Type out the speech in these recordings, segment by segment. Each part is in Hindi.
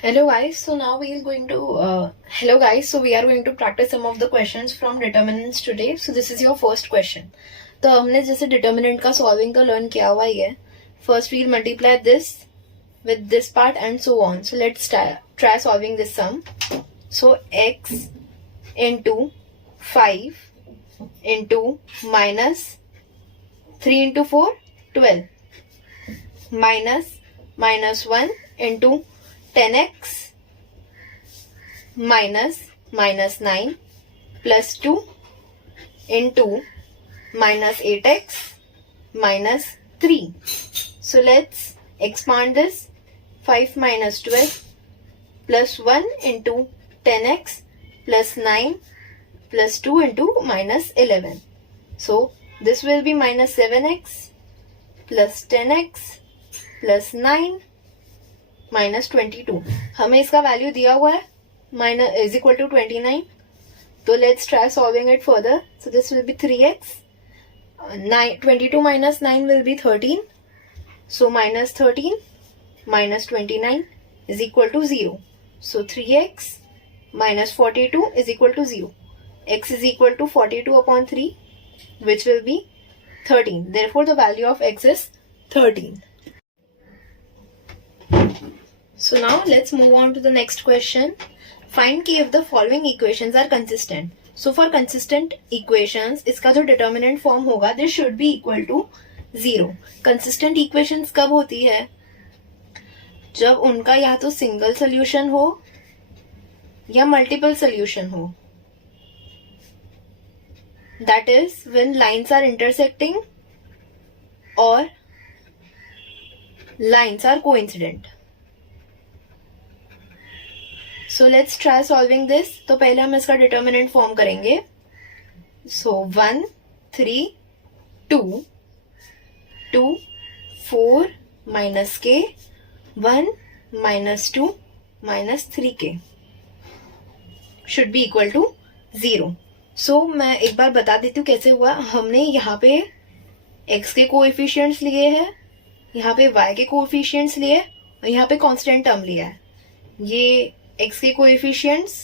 Hello guys, so now we are going to we are going to practice some of the questions from determinants today. So this is your first question. तो हमने जैसे determinant का solving का learn किया हुआ ही है. First we'll multiply this with this part and so on. So let's try solving this sum. So x into 5 into minus 3 into 4 12 minus 1 into 10x minus 9 plus 2 into minus 8x minus 3. So let's expand this. 5 minus 12 plus 1 into 10x plus 9 plus 2 into minus 11. So this will be minus 7x plus 10x plus 9 minus 22. हमें इसका वैल्यू दिया हुआ है minus is equal to 29. तो let's try solving it further. So this will be 3x. 22 minus 9 will be 13. So minus 13 minus 29 is equal to 0. So 3x minus 42 is equal to 0. X is equal to 42 upon 3, which will be 13. Therefore the value of x is 13. So now let's move on to the next question. Find k if the following equations are consistent. So for consistent equations, इसका जो determinant form होगा, this should be equal to 0. Consistent equations कब होती है? जब उनका या तो single solution हो या multiple solution हो. That is when lines are intersecting or lines are coincident. So let's try solving this. तो पहले हम इसका determinant form करेंगे. So 1 3 2 2 4 minus k 1 minus 2 minus 3k should be equal to 0. So मैं एक बार बता देती हूँ कैसे हुआ. हमने यहाँ पे x के कोएफिशिएंट्स लिए हैं, यहाँ पे y के कोएफिशिएंट्स लिए और यहाँ पे कांस्टेंट टर्म लिया है. ये x के कोएफिशिएंट्स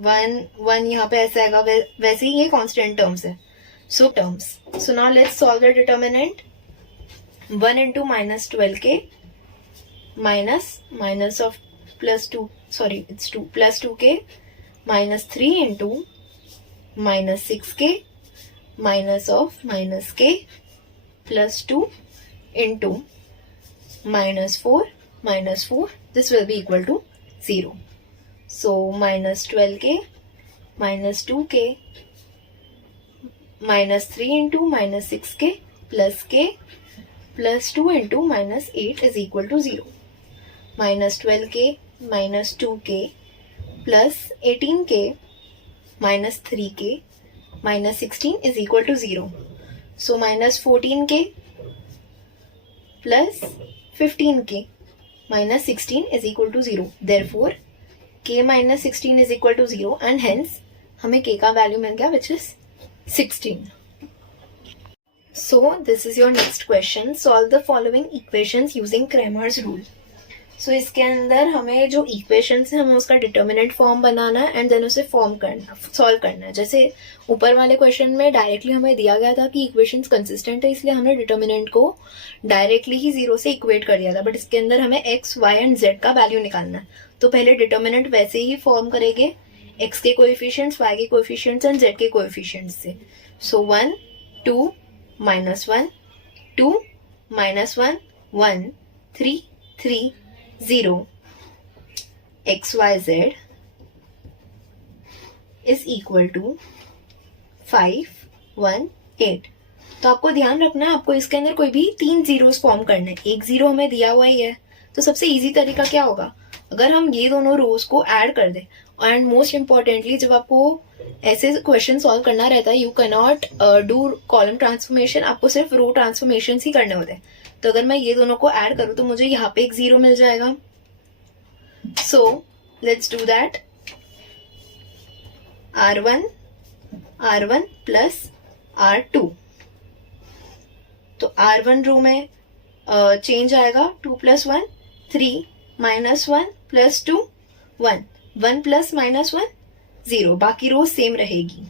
1 यहाँ पे ऐसा आएगा, वैसे ही ये कांस्टेंट टर्म्स है. So now let's solve the determinant. 1 into minus 12k minus of plus 2, sorry it's 2 plus 2k minus 3 into minus 6k minus of minus k plus 2 into minus 4 minus 4. This will be equal to 0. So minus 12k minus 2k minus 3 into minus 6k plus k plus 2 into minus 8 is equal to 0. Minus 12k minus 2k plus 18k minus 3k minus 16 is equal to 0. So minus 14k plus 15k minus 16 is equal to 0. Therefore k minus 16 is equal to 0 and hence हमें k का वैल्यू मिल गया which is 16. So this is your next question. Solve the following equations using Cramer's rule. So इसके अंदर हमें जो equations है हमें उसका determinant form बनाना है and then उसे form करना, solve करना है. जैसे ऊपर वाले question में directly हमें दिया गया था कि equations consistent है, इसलिए हमने determinant को directly ही 0 से equate कर दिया था. बट इसके अंदर हमें x, y and z का वैल्यू निकालना है. तो पहले determinant वैसे ही form करेंगे x के coefficients, y के coefficients and z के coefficients से. So 1 2 minus 1 2 minus 1 1 3 3 0 xyz is equal to 5 1 8. तो आपको ध्यान रखना है, आपको इसके अंदर कोई भी 3 जीरोस फॉर्म करने. एक जीरो हमें दिया हुआ ही है, तो सबसे इजी तरीका क्या होगा, अगर हम ये दोनों रोज को ऐड कर दें. एंड मोस्ट इम्पॉर्टेंटली जब आपको ऐसे क्वेश्चन सॉल्व करना रहता है, you can not do column transformation, आपको सिर्फ रो ट्रांसफॉर्मेशन ही करने होते हैं. तो अगर मैं ये दोनों को ऐड करूं तो मुझे यहाँ पे एक जीरो मिल जाएगा. So let's do that. R1 plus R2. तो R1 रो में चेंज आएगा 2 plus 1 3 minus 1 plus 2 1, 1 plus minus 1 0, बाकी रो सेम रहेगी।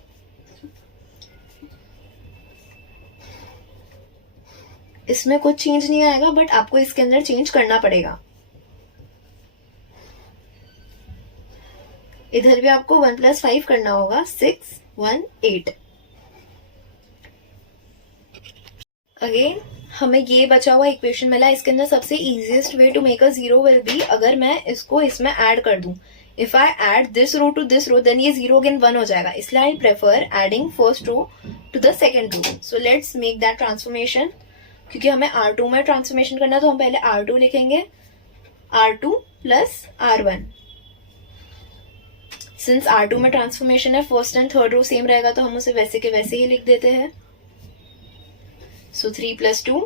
इसमें कुछ चेंज नहीं आएगा, बट आपको इसके अंदर चेंज करना पड़ेगा। इधर भी आपको 1 प्लस 5 करना होगा, 6, 1, 8। अगेन हमें ये बचा हुआ इक्वेशन मिला। इसके अंदर सबसे easiest way to make a zero will be, अगर मैं इसको इसमें ऐड कर दूं, if I add this row to this row then ये 0 अगेन 1 हो जाएगा, इसलिए I prefer adding first row to the second row. So let's make that transformation. क्योंकि हमें R2 में ट्रांसफॉर्मेशन करना है तो हम पहले R2 लिखेंगे, R2 plus R1। Since R2 में ट्रांसफॉर्मेशन है, first and third row same रहेगा तो हम उसे वैसे के वैसे ही लिख देते हैं। सो 3 plus 2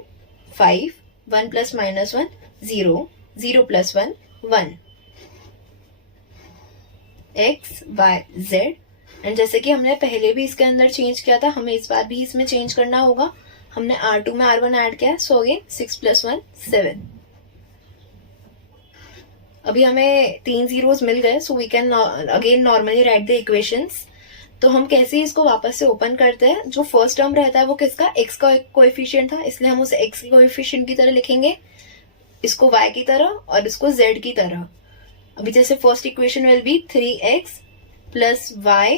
5, 1 plus minus 1 0, 0 plus 1 1, x y z। And जैसे कि हमने पहले भी इसके अंदर चेंज किया था, हमें इस बार भी इसमें चेंज करना होगा। हमने R2 में R1 ऐड किया, सो अगेन 6 प्लस 1 7। अभी हमें 3 जीरोस मिल गए, so we can again normally write the equations. तो हम कैसे इसको वापस से ओपन करते हैं, जो फर्स्ट टर्म रहता है वो किसका, x का कोएफिशिएंट था, इसलिए हम उसे x के कोएफिशिएंट की तरह लिखेंगे, इसको y की तरह और इसको z की तरह। अभी जैसे first equation will be 3x plus y,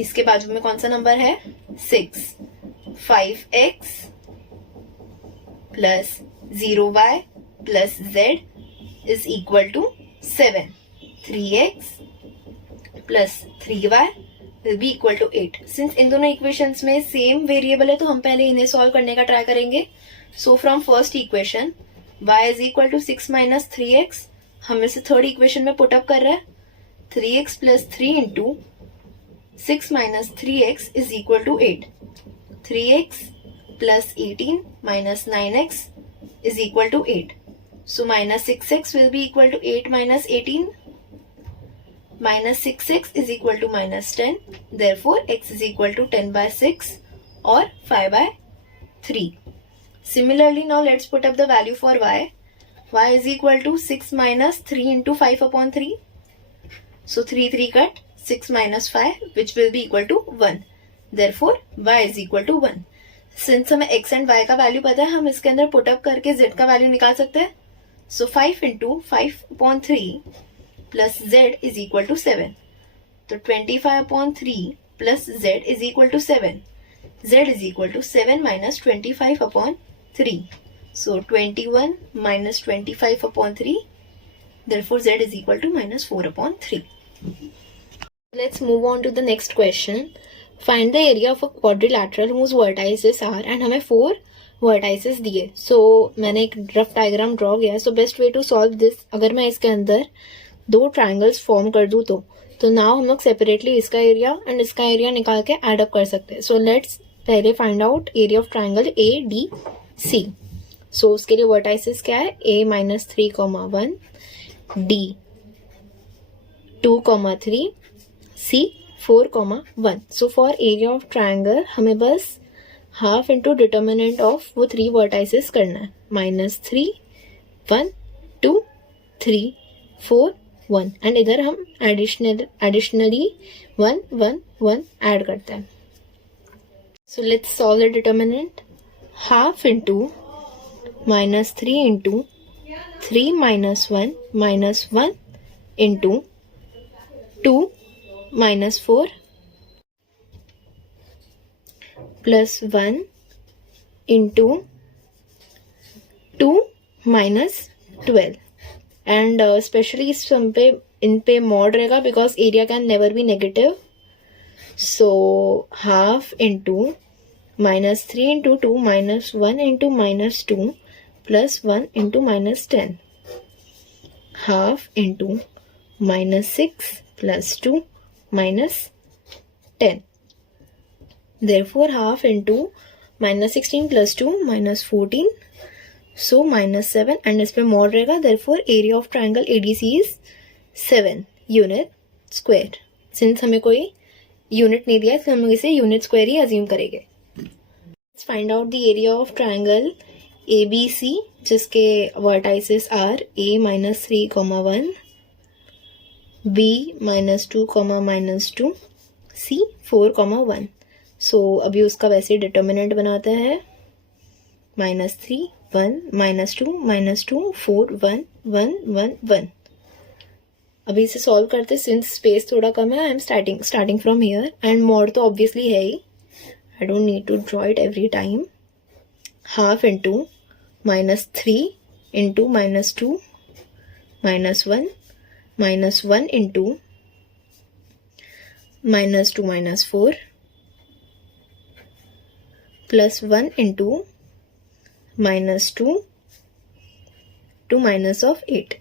इसके बाजू में कौन सा नंबर है 6, 5x plus 0y plus z is equal to 7, 3x plus 3y will be equal to 8। Since इन दोनों इक्वेशंस में सेम वेरिएबल है तो हम पहले इन्हें सॉल्व करने का ट्राई करेंगे। So from first equation y is equal to 6 minus 3x, हम इसे थर्ड इक्वेशन में पुट अप कर रहे हैं। 3x plus 3 into 6 minus 3x is equal to 8, 3x plus 18 minus 9x is equal to 8. So minus 6x will be equal to 8 minus 18. Minus 6x is equal to minus 10. Therefore x is equal to 10 by 6 or 5 by 3. Similarly, now let's put up the value for y. Y is equal to 6 minus 3 into 5 upon 3. So 3 3 cut, 6 minus 5, which will be equal to 1. Therefore y is equal to 1. Since हमें x एंड y का वैल्यू पता है, हम इसके अंदर पुट अप करके z का वैल्यू निकाल सकते हैं। So 5 into 5/3 plus z is equal to 7, तो 25/3 plus z is equal to 7, z is equal to 7 minus 25/3, so 21 minus 25/3, therefore z is equal to minus 4/3. Let's move on to the next question. Find the area of a quadrilateral whose vertices are, and हमें 4 vertices दिए। So मैंने एक रफ डायग्राम ड्रॉ किया है। So best way to solve this, अगर मैं इसके अंदर 2 ट्राइंगल्स फॉर्म कर दूँ तो नाउ हम लोग सेपरेटली इसका एरिया एंड इसका एरिया निकाल के एड अप कर सकते हैं। सो लेट्स पहले find out area of triangle ADC। सो उसके लिए वर्टाइसेस क्या है, A minus 3,1, D 2,3, C 4,1। So for area of triangle हमें बस हाफ इंटू डिटर्मिनेंट ऑफ वो 3 वर्टाइसेस करना है, -3 1 2 3 4 1, एंड इधर हम एडिशनली 1 1 1 ऐड करते हैं। So let's solve the determinant. Half into -3 into 3 minus 1 minus 1 into 2 minus 4 plus 1 into 2 minus 12, and especially इन पे mod रहेगा because area can never be negative. So half into -3 into 2 minus 1 into -2 plus 1 into -10. Half into -6 plus 2 minus 10. Therefore half into -16 plus 2 minus 14. So -7, and इस पे mod रहेगा. Therefore area of triangle ADC is 7 unit square. Since हमें कोई यूनिट नहीं दिया इसलिए हम इसे यूनिट स्क्वायर ही अज्यूम करेंगे. Let's find out the area of triangle ABC जिसके vertices are A -3, 1, B -2, -2, C 4, 1. So अभी उसका वैसे ही डिटर्मिनेंट बनाते हैं, -3, 1, -2, 4, 1, 1, 1, 1. अभी इसे सॉल्व करते, सिंस स्पेस थोड़ा कम है, I am starting from here, and mod तो ऑब्वियसली है ही, I don't need to draw it every time. Half into -3 into -2 -1 -1 into -2 -4 plus 1 into -2 to minus of 8.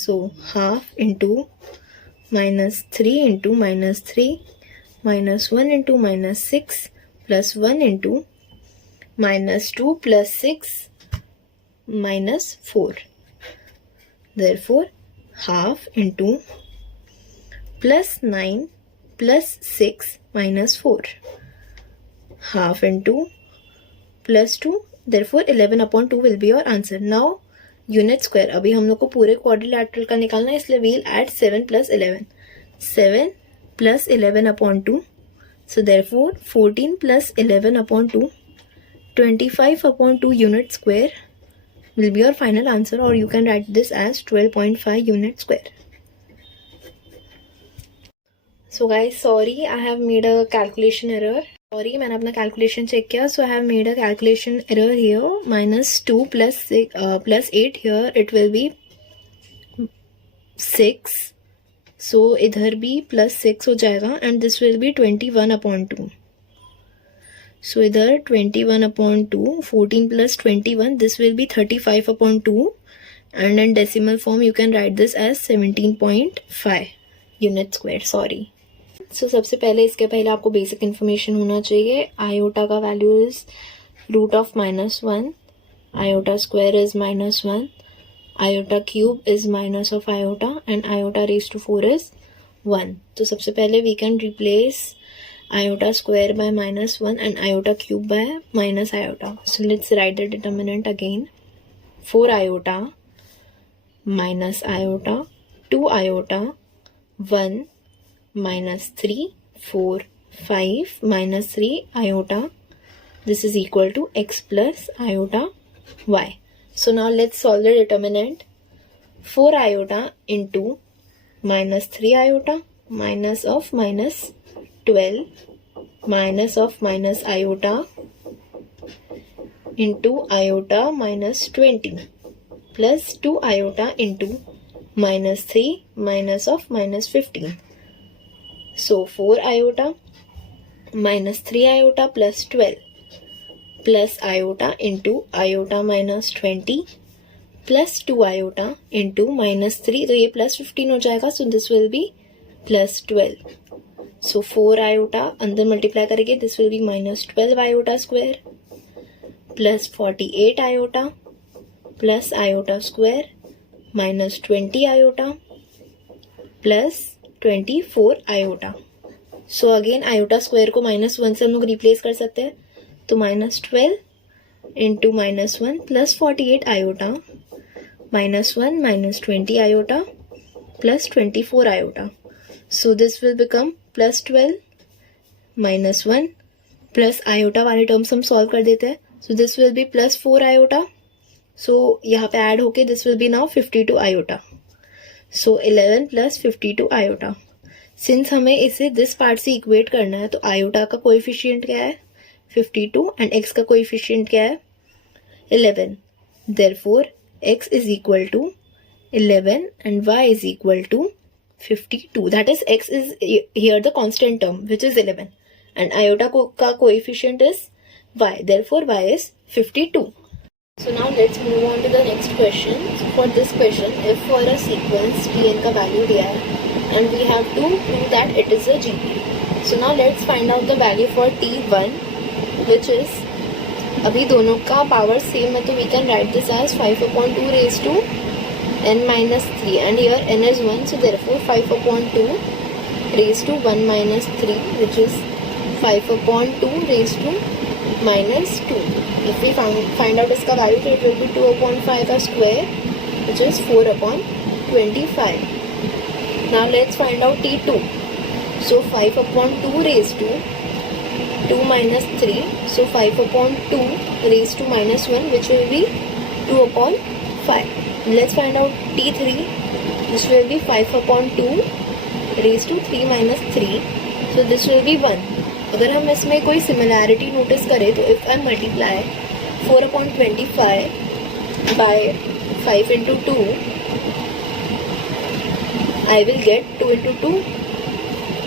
So half into -3 into -3 -1 into -6 plus 1 into -2 plus 6 -4. Therefore half into +9 plus 6 minus 4. Half into +2. Therefore 11/2 will be your answer. Now unit square. अभी हम लोग को पूरे quadrilateral का निकालना है, इसलिए we'll add 7 plus 11. 7 plus 11/2. So therefore 14 plus 11/2. 25/2 unit square will be your final answer, or you can write this as 12.5 unit square. So guys, sorry, I have made a calculation error. Sorry, मैंने अपना calculation check किया, so I have made a calculation error here. -2 plus 8 here, it will be 6. So इधर भी +6 हो जाएगा, and this will be 21/2. So इधर 21/2, 14 plus 21, this will be 35/2, and in decimal form you can write this as 17.5 unit square. Sorry. सो सबसे पहले इसके पहले आपको बेसिक इन्फॉर्मेशन होना चाहिए. आयोटा का value is √(-1), iota square is -1, iota cube is minus of iota, and iota raise to 4 is 1. तो सबसे पहले we can replace iota square by -1 and iota cube by minus iota. So let's write the determinant again. 4 iota minus iota 2 iota 1 -3 4 5 -3 iota. This is equal to x plus iota y. So now let's solve the determinant. 4 iota into -3 iota minus of -12 minus of minus iota into iota -20 plus 2 iota into -3 minus of -15. So 4 iota -3 iota plus 12 plus iota into iota -20 plus 2 iota into -3, तो ये +15 हो जाएगा. So this will be +12. So 4 iota अंदर मल्टीप्लाई करेंगे, this will be -12 iota square plus 48 iota plus iota square -20 iota plus 24 iota. So again iota square को -1 से हम लोग रिप्लेस कर सकते हैं, तो -12 into -1 plus 48 iota -1 -20 iota plus 24 iota. So this will become +12 -1 plus iota वाले टर्म्स हम सॉल्व कर देते हैं. So this will be +4 iota. So यहाँ पे ऐड होके this will be now 52 iota. So 11 plus 52 iota. Since हमें इसे दिस पार्ट से इक्वेट करना है, तो आयोटा का कोएफिशिएंट क्या है 52 एंड एक्स का कोएफिशिएंट क्या है 11. Therefore x is equal to 11 and y is equal to 52. That is x is here the constant term which is 11 and iota का coefficient is y. Therefore y is 52. So now let's move on to the next question. So for this question, if for a sequence Tn का value दिया है and we have to prove that it is a GP. So now let's find out the value for T1, which is, अभी दोनों का पावर सेम है, तो we can write this as 5/2 raised to n-3, and here n is 1, so therefore 5/2 raised to 1 - 3, which is 5/2 raised to -2. If we find out इसका value, तो it will be 2/5 का square, which is 4/2. 25. Now let's find out T2. So 5 upon 2 raised to 2 minus 3. So 5 upon 2 raised to minus 1, which will be 2 upon 5. Let's find out T3, which will be 5 upon 2 raised to 3 minus 3. So this will be 1. अगर हम इसमें कोई सिमिलैरिटी नोटिस करें तो if I multiply 4 upon 25 by 5 into 2, I will get 2 into 2,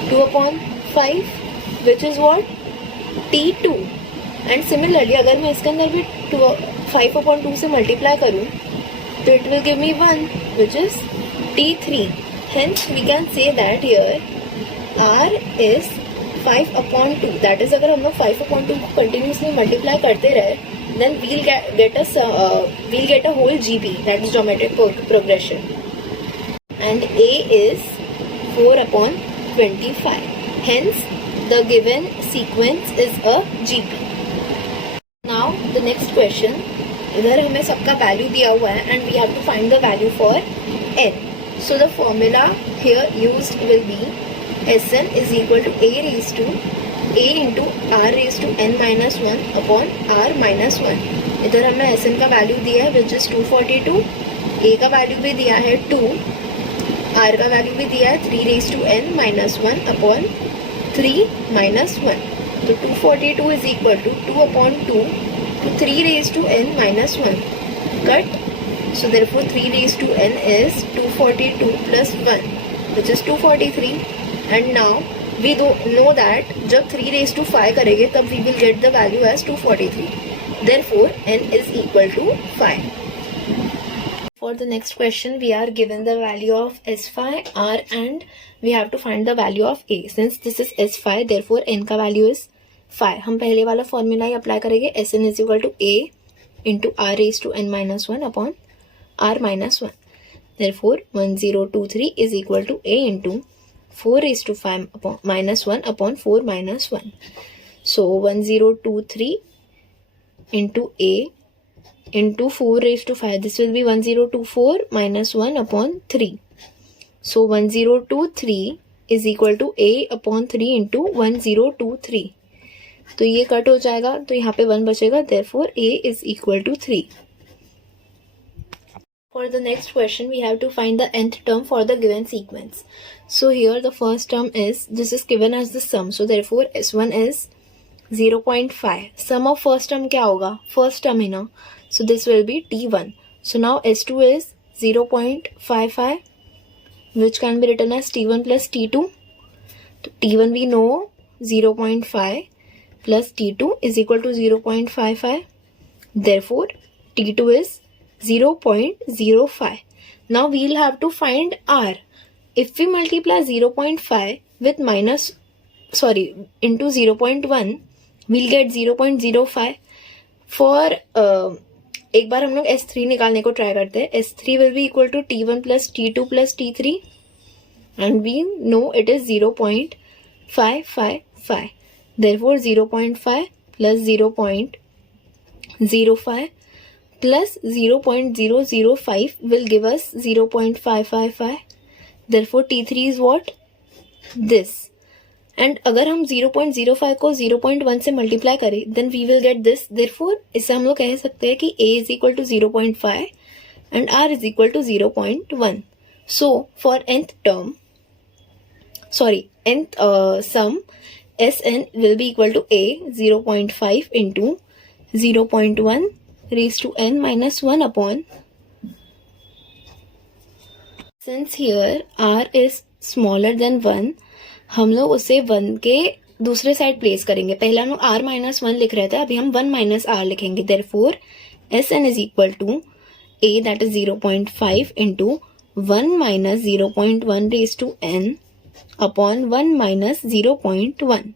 2 upon 5, which is what? T2. And similarly अगर मैं इसके अंदर भी 5 upon 2 से मल्टीप्लाई करूँ तो it will give me 1, which is T3. Hence we can say that here R is 5 upon 2. That is अगर हम लोग 5 upon 2 को continuously multiply करते रहे, then we'll get a whole GB, that is geometric progression. And A is 4 upon 25. Hence the given sequence is a GB. Now the next question. इधर हमें सबका वैल्यू दिया हुआ है and we have to find the value for n. So the formula here used will be Sn is equal to a raised to a into r raised to n minus 1 upon r minus 1. इधर हमने Sn का वैल्यू दिया है which is 242, a का वैल्यू भी दिया है 2, r का वैल्यू भी दिया है 3 raised to n minus 1 upon 3 minus 1. तो 242 is equal to 2 upon 2 to 3 raised to n minus 1. Cut. So therefore 3 raised to n is 242 plus 1, which is 243. And now we know that जब 3 raised to 5 करेंगे तब we will get the value as 243. Therefore n is equal to 5. For the next question we are given the value of S phi, R and we have to find the value of A. Since this is S phi, therefore n का value is 5. हम पहले वाला फॉर्मूला ही अप्लाई करेंगे. Sn is equal to A into R raised to n minus 1 upon R minus 1. Therefore 1023 is equal to A into 4 raised to 5 upon minus 1 upon 4 minus 1. So 1023 into A into 4 raised to 5. This will be 1024 minus 1 upon 3. So 1023 is equal to A upon 3 into 1023. तो ये कट हो जाएगा तो यहाँ पे 1 बचेगा. Therefore A is equal to 3. For the next question, we have to find the nth term for the given sequence. So here the first term is, this is given as the sum. So therefore S1 is 0.5. Sum of first term क्या होगा? First term है ना. So this will be T1. So now S2 is 0.55, which can be written as T1 plus T2. So T1 we know 0.5 plus T2 is equal to 0.55. Therefore T2 is 0.05. Now we'll have to find R. If we multiply 0.5 with into 0.1, we'll get 0.05. For एक बार हम लोग S3 निकालने को ट्राई करते हैं. S3 will be equal to T1 plus T2 plus T3 and we know it is 0.555. Therefore 0.5 plus 0.05 plus 0.005 will give us 0.555. Therefore T3 is what? This. And अगर हम 0.05 को 0.1 से मल्टीप्लाई करें then we will get this. Therefore इससे हम लोग कह सकते हैं कि A is equal to 0.5 and R is equal to 0.1. So for nth sum, Sn will be equal to A 0.5 into 0.1 raised to n minus 1 upon. Since here R is smaller than 1, हम लोग उसे 1 के दूसरे साइड प्लेस करेंगे. पहले हम लोग R minus 1 लिख रहे थे, अभी हम 1 minus R लिखेंगे. Therefore Sn is equal to A, that is 0.5 into 1 minus 0.1 raised to n upon 1 minus 0.1.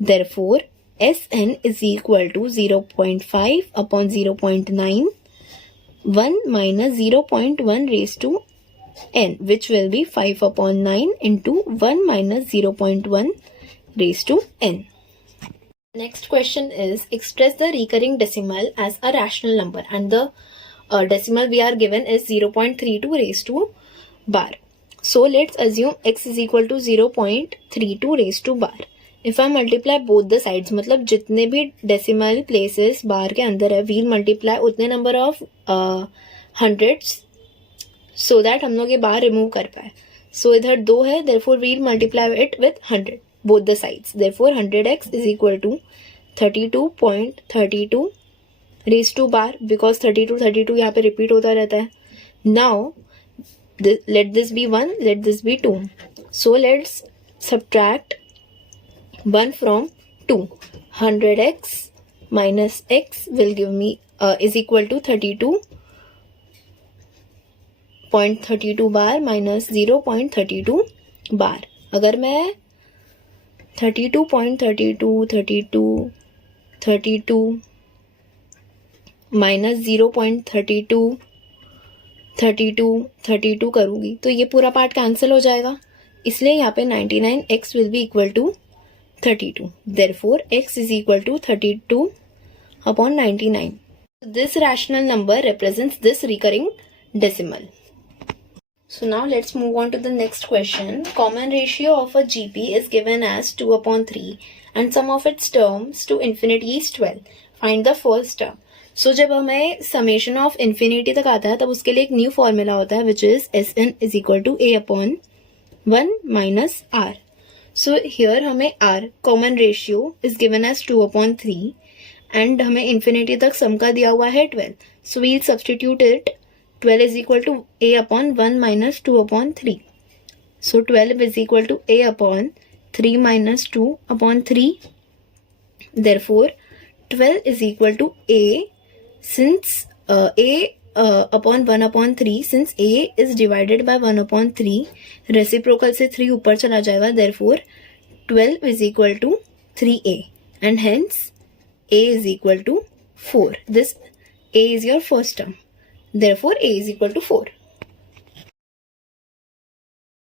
Therefore Sn is equal to 0.5 upon 0.9, 1 minus 0.1 raised to n, which will be 5 upon 9 into 1 minus 0.1 raised to n. Next question is, express the recurring decimal as a rational number, and the decimal we are given is 0.32 raised to bar. So let's assume x is equal to 0.32 raised to bar. If I multiply both the sides, मतलब जितने भी decimal places बार के अंदर है, we'll multiply उतने number of hundreds so that हम लोग ये बार remove कर पाए. So इधर 2 है, therefore we'll multiply it with 100 both the sides. Therefore 100x is equal to 32.32 raised to bar, because 32 यहाँ पे repeat होता रहता है. Now let this be 1, let this be 2. So let's subtract 1 from 2. 100x minus x will give me is equal to 32.32 bar minus 0.32 bar. अगर मैं 32 minus 0.32 करूँगी तो ये पूरा पार्ट कैंसिल हो जाएगा, इसलिए यहाँ पे 99x will be equal to 32. Therefore x is equal to 32 upon 99. This rational number represents this recurring decimal. So now let's move on to the next question. Common ratio of a GP is given as 2 upon 3 and sum of its terms to infinity is 12. Find the first term. So जब हमें summation of infinity तक आता है तब उसके लिए एक न्यू फॉर्मूला होता है which is Sn is equal to a upon 1 minus r. So here हमें r common ratio is given as 2 upon 3 and हमें infinity तक sum का दिया हुआ है 12. So we'll substitute it. 12 is equal to a upon 1 minus 2 upon 3. So 12 is equal to a upon 3 minus 2 upon 3. Therefore 12 is equal to a, since a upon 1 upon 3, since a is divided by 1 upon 3, reciprocal से 3 ऊपर चला जाएगा. Therefore 12 is equal to 3a and hence a is equal to 4. This a is your first term. Therefore a is equal to 4.